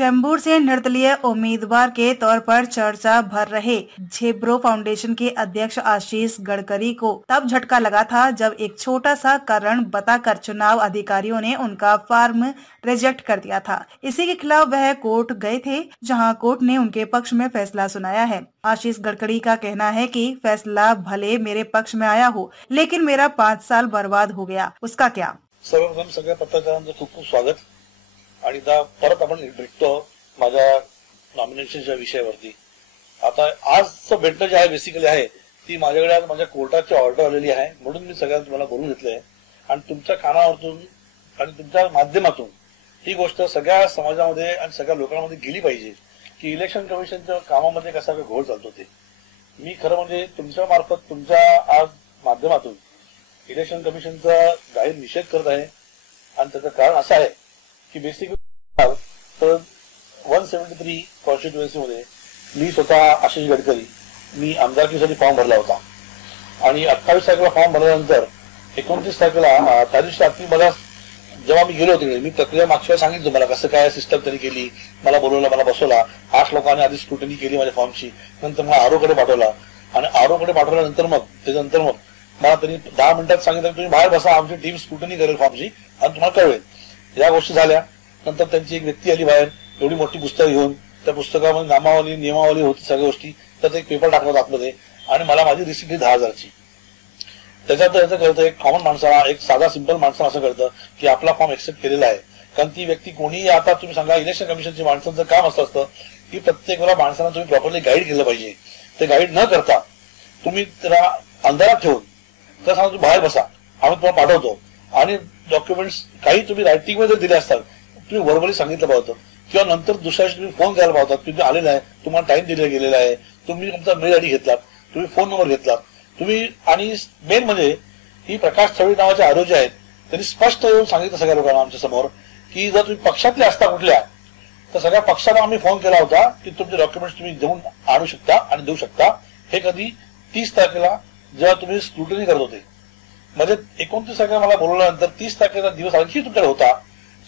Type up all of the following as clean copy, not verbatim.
चेंबूर से निर्दलीय उम्मीदवार के तौर पर चर्चा भर रहे झेब्रो फाउंडेशन के अध्यक्ष आशीष गडकरी को तब झटका लगा था जब एक छोटा सा कारण बताकर चुनाव अधिकारियों ने उनका फॉर्म रिजेक्ट कर दिया था। इसी के खिलाफ वह कोर्ट गए थे, जहां कोर्ट ने उनके पक्ष में फैसला सुनाया है। आशीष गडकरी का कहना है कि फैसला भले मेरे पक्ष में आया हो, लेकिन मेरा 5 साल बर्बाद हो गया, उसका क्या। सर्वप्रथम सगळ्या पत्रकारांचं खूप खूप स्वागत आणि परत आपण भेटतो माझ्या नॉमिनेशनच्या विषयावरती। आता आज भेटणं जे आहे बेसिकली आहे ती माझ्याकडे आज माझ्या कोर्टाची ऑर्डर आलेली आहे, म्हणून मी सगळ्यांना तुम्हाला बोलून घेतलंय आणि तुमच्या कानावरतून आणि तुमच्या माध्यमातून ही गोष्ट सगळ्या समाजामध्ये आणि सगळ्या लोकांमध्ये गेली पाहिजे की इलेक्शन कमिशनच्या कामामध्ये कसा घोळ चालतो ते। मी खरं म्हणजे तुमच्या मार्फत तुमच्या आज माध्यमातून इलेक्शन कमिशनचा जाहीर निषेध करत आहे आणि त्याचं कारण असं आहे की बेसिकली 173 कॉन्स्टिट्युएन्सी मध्ये मी स्वतः आशीष गडकरी मी आमदारकीसाठी फॉर्म भरला होता आणि 28 तारखेला फॉर्म भरल्यानंतर 29 तारखेला त्या दिवशी रात्री मला जेव्हा मी गेलो तिकडे मी प्रक्रिया मागच्या सांगितलं मला कसं काय सिस्टम त्यांनी केली, मला बोलवलं, मला बसवला, 8 लोकांनी आधी स्क्रुटनी केली माझ्या फॉर्मची, नंतर मला आरोकडे पाठवला आणि आरोकडे पाठवल्यानंतर त्याच्यानंतर मला त्यांनी 10 मिनिटात सांगितलं तुम्ही बाहेर बसा, आमची टीम स्क्रुटनी करेल फॉर्मची आणि तुम्हाला कळवेल। या गोष्टी झाल्या नंतर त्यांची एक व्यक्ती आली बाहेर एवढी मोठी पुस्तक घेऊन, त्या पुस्तकामध्ये नामावली नियमावली होती सगळ्या गोष्टी, त्याचा एक पेपर टाकला आतमध्ये आणि मला माझी रिसिप्ट 10,000ची। त्याच्यात याचं कळतं एक कॉमन माणसाला, एक साधा सिंपल माणसाला असं कळतं की आपला फॉर्म एक्सेप्ट केलेला आहे, कारण ती व्यक्ती कोणीही आता तुम्ही सांगा इलेक्शन कमिशनची माणसांचं काम असं असतं की प्रत्येक वेळा माणसांना तुम्ही प्रॉपरली गाईड केलं पाहिजे। ते गाईड न करता तुम्ही त्याला अंधारात ठेवून तर सांगा तुम्ही बाहेर बसा, आम्ही तुम्हाला पाठवतो आणि डॉक्युमेंट्स काही तुम्ही रायटिंग मध्ये दिले असतात, तुम्ही व्हर्बली सांगितलं पाहिजे किंवा नंतर दुसऱ्या दिवशी तुम्ही फोन करायला पाहतात, तुम्ही आलेला आहे, तुम्हाला टाइम दिला गेलेला आहे, तुम्ही तुमचा मेल आयडी घेतलात, तुम्ही फोन नंबर घेतलात तुम्ही, आणि मेन म्हणजे ही प्रकाश थवळी नावाचे आरोग्य आहेत त्यांनी स्पष्ट येऊन सांगितलं सगळ्या लोकांना आमच्या समोर की जर तुम्ही पक्षातले असता कुठल्या तर सगळ्या पक्षांना आम्ही फोन केला होता की तुमचे डॉक्युमेंट्स तुम्ही देऊन आणू शकता आणि देऊ शकता। हे कधी 30 तारखेला जेव्हा तुम्ही स्क्रुटनी करत होते, म्हणजे 29 तारखेला मला बोलवल्यानंतर 30 तारखेचा दिवस आणखी तुमच्याकडे होता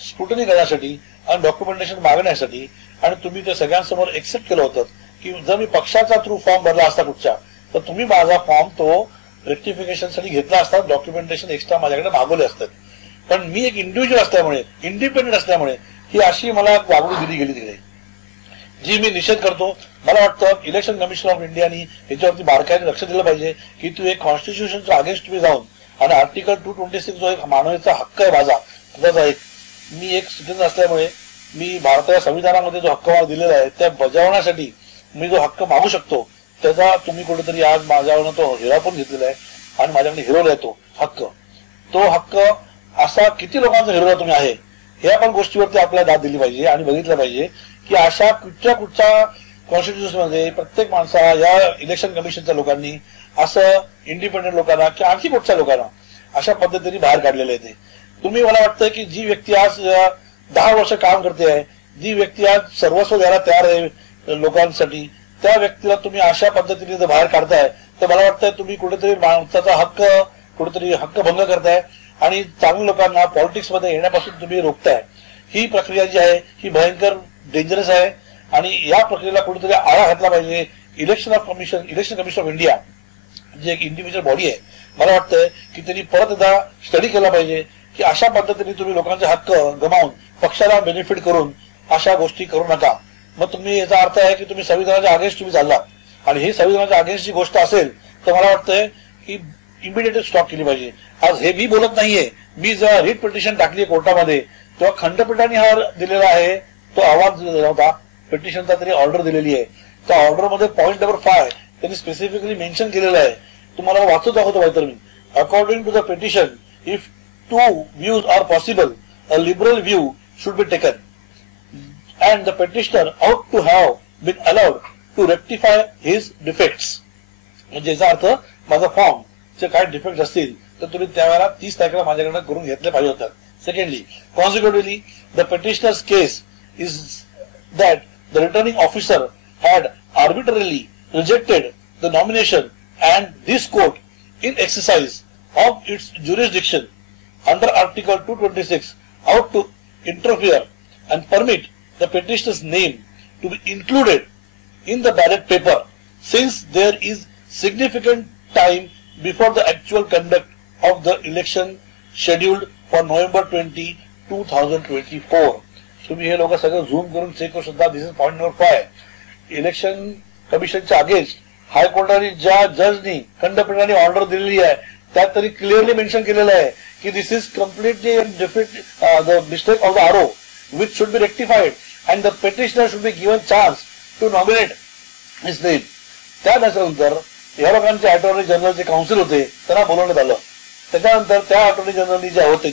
स्क्रुटनी करण्यासाठी आणि डॉक्युमेंटेशन मागण्यासाठी, आणि तुम्ही ते सगळ्यांसमोर एक्सेप्ट केलं होतं की जर मी पक्षाचा थ्रू फॉर्म भरला असता कुठच्या तर तुम्ही माझा फॉर्म तो रेक्टिफिकेशन साठी घेतला असता, डॉक्युमेंटेशन एक्स्ट्रा माझ्याकडे मागवले असतात, पण मी एक इंडिव्हिज्युअल असल्यामुळे इंडिपेंडेंट असल्यामुळे ही अशी मला वागणूक दिली गेली तिकडे, जी मी निषेध करतो। मला वाटतं इलेक्शन कमिशन ऑफ इंडियानी याच्यावरती बारकाईने लक्ष दिलं पाहिजे की तू एक कॉन्स्टिट्यूशनच्या अगेन्स्ट तुम्ही जाऊन आणि आर्टिकल 226 जो एक मानवाचा हक्क आहे माझा, त्याचा एक मी एक सिटिझन असल्यामुळे मी भारताच्या संविधानामध्ये जो हक्क मला दिलेला आहे त्या बजावण्यासाठी मी जो हक्क मागू शकतो त्याचा तुम्ही कुठेतरी आज माझ्यावर तो हिरावून घेतलेला आहे आणि माझ्याकडे हिरवलाय तो हक्क असा किती लोकांचा हिरवला तुम्ही आहे या पण गोष्टीवरती आपल्याला दाद दिली पाहिजे आणि बघितलं पाहिजे की अशा कुठच्या कॉन्स्टिट्यूशन मध्ये प्रत्येक माणसाला या इलेक्शन कमिशनच्या लोकांनी असं इंडिपेंडेंट लोकांना किंवा आणखी कुठच्या लोकांना अशा पद्धतीने बाहेर काढलेले आहे। तुम्ही मला वाटतं की जी व्यक्ती आज 10 वर्ष काम करते आहे, जी व्यक्ती आज सर्वस्व द्यायला तयार आहे लोकांसाठी, त्या व्यक्तीला तुम्ही अशा पद्धतीने जर बाहेर काढताय तर मला वाटतं तुम्ही कुठेतरी माणसाचा हक्क भंग करताय आणि चांगल्या लोकांना पॉलिटिक्स मध्ये येण्यापासून तुम्ही रोखताय। ही प्रक्रिया जी आहे ही भयंकर डेंजरस आहे आणि या प्रक्रियेला कुठेतरी आळा घातला पाहिजे। इलेक्शन कमिशन ऑफ इंडिया जी एक इंडिव्हिज्युअल बॉडी आहे, मला वाटतंय की त्यांनी परत एकदा स्टडी केला पाहिजे की अशा पद्धतीने तुम्ही लोकांचे हक्क गमावून पक्षाला बेनिफिट करून अशा गोष्टी करू नका। मग तुम्ही याचा अर्थ आहे की तुम्ही संविधानाच्या अगेन्स्ट तुम्ही चालला आणि ही संविधानाच्या अगेन्स्टची गोष्ट असेल तर मला वाटतंय की इमिडिएट स्टॉप केली पाहिजे। आज हे मी बोलत नाहीये, मी जेव्हा रिट पिटिशन टाकली कोर्टामध्ये तेव्हा खंडपीठाने हा दिलेला आहे तो आवाज दिलेला होता, पिटिशनचा तरी ऑर्डर दिलेली आहे, त्या ऑर्डर मध्ये पॉइंट नंबर 5 त्यांनी स्पेसिफिकली मेन्शन केलेलं आहे, तुम्हाला वाचून दाखवतो पाहिजे मी। According to the petition if 2 views are possible, a liberal view should be taken and the petitioner ought to have been allowed to rectify his defects। म्हणजे याचा अर्थ माझा फॉर्म चे काय डिफेक्ट असतील तर तुम्ही त्यावेळेला 30 तारखेला माझ्याकडे करून घेतले पाहिजे होतात। Secondly, consecutively the petitioner's case is that the returning officer had arbitrarily rejected the nomination and this court in exercise of its jurisdiction under Article 226 ought to interfere and permit the petitioner's name to be included in the ballot paper, since there is significant time before the actual conduct of the election scheduled for November 20, 2024. तुम्ही हे लोक सगळं zoom करून check करू शकता. दिस is point number 5. Election कमिशनच्या against हायकोर्टाने ज्या जजनी खंडपीठाने ऑर्डर दिलेली आहे त्यात तरी क्लिअरली मेन्शन केलेलं आहे की this is completely the mistake of the RO which should be rectified and the petitioner should be given chance to nominate his name. त्यानंतर या लोकांचे अटॉर्नी जनरल जे काउन्सिल होते त्यांना बोलवण्यात आलं. त्याच्यानंतर त्या अटॉर्नी जनरलनी जे होते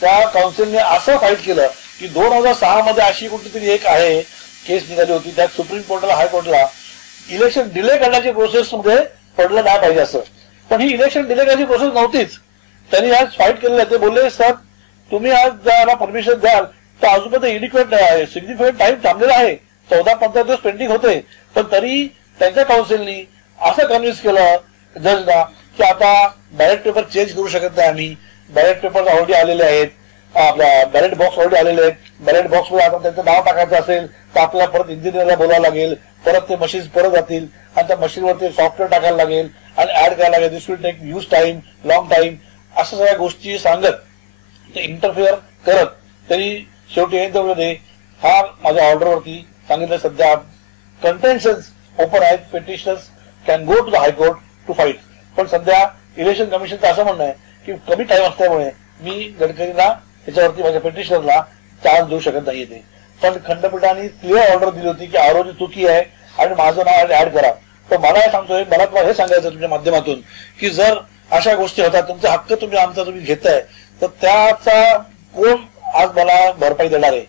त्या काउन्सिलने असं फाईट केलं की 2006 मध्ये अशी कुठलीतरी एक आहे केस निघाली होती त्यात सुप्रीम कोर्टाला हायकोर्टला इलेक्शन डिले करण्याची प्रोसेस मध्ये पडलं नाही पाहिजे असं. पण ही इलेक्शन डिले करण्याची प्रोसेस नव्हतीच. त्यांनी आज फाईट केलेलं आहे. ते बोलले सर तुम्ही आज जर परमिशन द्याल तर अजूनपर्यंत इडिक्वेट सिग्निफिकंट टाइम थांबलेला आहे. 14-15 दिवस पेंडिंग होते. पण तरी त्यांच्या काउन्सिलनी असं कन्व्हिन्स केलं जजला की आता बॅलेट पेपर चेंज करू शकत नाही आम्ही. बॅलेट पेपर ऑलरेडी आलेले आहेत. आपल्या बॅलेट बॉक्स ऑलरेडी आलेले आहेत. बॅलेट बॉक्स मध्ये आता त्यांचं नाव टाकायचं असेल तर आपल्याला परत इंजिनियरला बोलावं लागेल. परत ते मशीन परत जातील आणि त्या मशीनवरती सॉफ्टवेअर टाकायला लागेल आणि ऍड करायला लागेल. This will take use time, long time, अशा सगळ्या गोष्टी सांगत ते इंटरफिअर करत तरी शेवटी मध्ये हा माझ्या ऑर्डरवरती सांगितलं सध्या कंटेन्शन्स ओपन आहेत. Petitioners can go to the high court to fight. पण सध्या इलेक्शन कमिशनचं असं म्हणणं आहे की कमी टाइम असल्यामुळे मी गडकरींना त्याच्यावरती माझ्या पेटिशनरला चान्स देऊ शकत नाहीये ते. पण खंडपीठाने क्लिअर ऑर्डर दिली होती की आरोची चुकी आहे आणि माझं नाव ऍड करा. तर मला हे सांगतोय, मला तुम्हाला हे सांगायचं तुमच्या माध्यमातून की जर अशा गोष्टी होतात तुमचा हक्क तुम्ही घेताय तर त्याचा कोण आज मला भरपाई देणार आहे.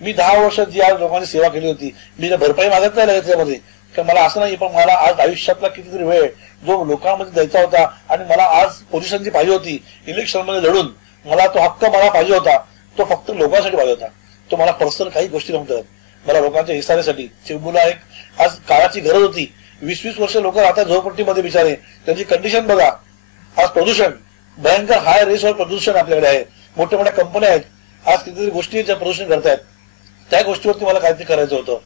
मी 10 वर्ष जी आज लोकांची सेवा केली होती मी भरपाई मागत नाही लगेच त्यामध्ये तर मला असं नाही. पण मला आज आयुष्यातला कितीतरी वेळ जो लोकांमध्ये द्यायचा होता आणि मला आज पोझिशन जी पाहिजे होती इलेक्शन मध्ये लढून मला तो हक्क मला पाहिजे होता तो फक्त लोकांसाठी पाहिजे होता. तो मला पर्सनल काही गोष्टी नव्हत्या. मला लोकांच्या हिसाऱ्यासाठी चिंबूला एक आज काळाची गरज होती. 20-20 वर्ष लोक राहतात झोपडपट्टीमध्ये बिचारे. त्यांची कंडिशन बघा. आज प्रदूषण भयंकर हाय रेसवर प्रदूषण आपल्याकडे आहे. मोठ्या मोठ्या कंपन्या आहेत आज कितीतरी गोष्टी ज्या प्रदूषण करतायत त्या गोष्टीवरती मला काहीतरी करायचं होतं.